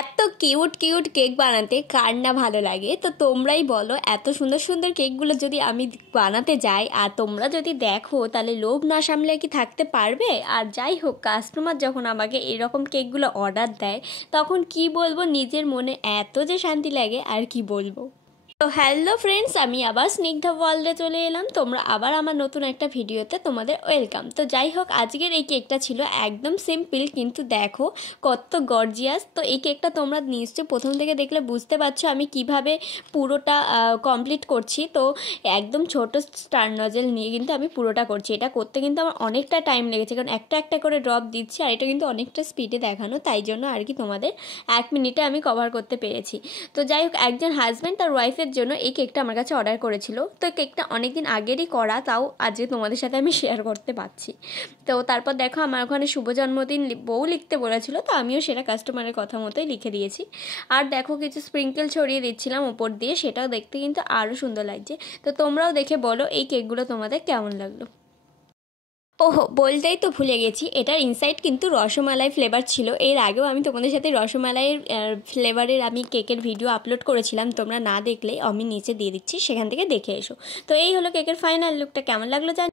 এত cute cute cake বানাতে কার না ভালো লাগে। তো তোমরাই বলো, এত সুন্দর সুন্দর কেকগুলো যদি আমি বানাতে যাই আর তোমরা যদি দেখো, তাহলে লোভ না সামলে কি থাকতে পারবে? আর যাই হোক, কাস্টমার যখন আমাকে এরকম কেকগুলো অর্ডার দেয়, তখন কি বলবো, নিজের মনে এত যে শান্তি লাগে আর কি বলবো। তো হ্যালো ফ্রেন্ডস, আমি আবার স্নিগ্ধা ওয়ার্ল্ডে চলে এলাম। তোমরা আবার আমার নতুন একটা ভিডিওতে তোমাদের ওয়েলকাম। তো যাই হোক, আজকের এই কেকটা ছিল একদম সিম্পল, কিন্তু দেখো কত গর্জিয়াস। তো এই কেকটা তোমরা নিশ্চয়ই প্রথম থেকে দেখলে বুঝতে পারছো আমি কিভাবে পুরোটা কমপ্লিট করছি। তো একদম ছোট স্টার নজেল নিয়ে কিন্তু আমি পুরোটা করছি। এটা করতে কিন্তু আমার অনেকটা টাইম লেগেছে, কারণ একটা একটা করে ড্রপ দিচ্ছি, আর এটা কিন্তু অনেকটা স্পিডে দেখানো, তাই জন্য আর কি তোমাদের 1 মিনিটে আমি কভার করতে পেরেছি। তো যাই হোক, একজন হাজব্যান্ড তার ওয়াইফের জন্য এই কেকটা আমার কাছে অর্ডার করেছিল। তো কেকটা অনেক দিন আগেরই করা, তাও আজকে তোমাদের সাথে আমি শেয়ার করতে পারছি। তো তারপর দেখো, আমার ওখানে শুভ জন্মদিন বউ লিখতে বলেছিল, তো আমিও সেটা কাস্টমারের কথা মতোই লিখে দিয়েছি। আর দেখো, কিছু স্প্রিঙ্কেল ছড়িয়ে দিচ্ছিলাম ওপর দিয়ে, সেটাও দেখতে কিন্তু আরও সুন্দর লাগছে। তো তোমরাও দেখে বলো এই কেকগুলো তোমাদের কেমন লাগলো। ওহো, বলতেই তো ভুলে গেছি, এটার ইনসাইড কিন্তু রসমালাই ফ্লেভার ছিল। এর আগেও আমি তোমাদের সাথে রসমালাইয়ের ফ্লেভারের আমি কেকের ভিডিও আপলোড করেছিলাম, তোমরা না দেখলে আমি নিচে দিয়ে দিচ্ছি, সেখান থেকে দেখে এসো। তো এই হলো কেকের ফাইনাল লুকটা, কেমন লাগলো জানি।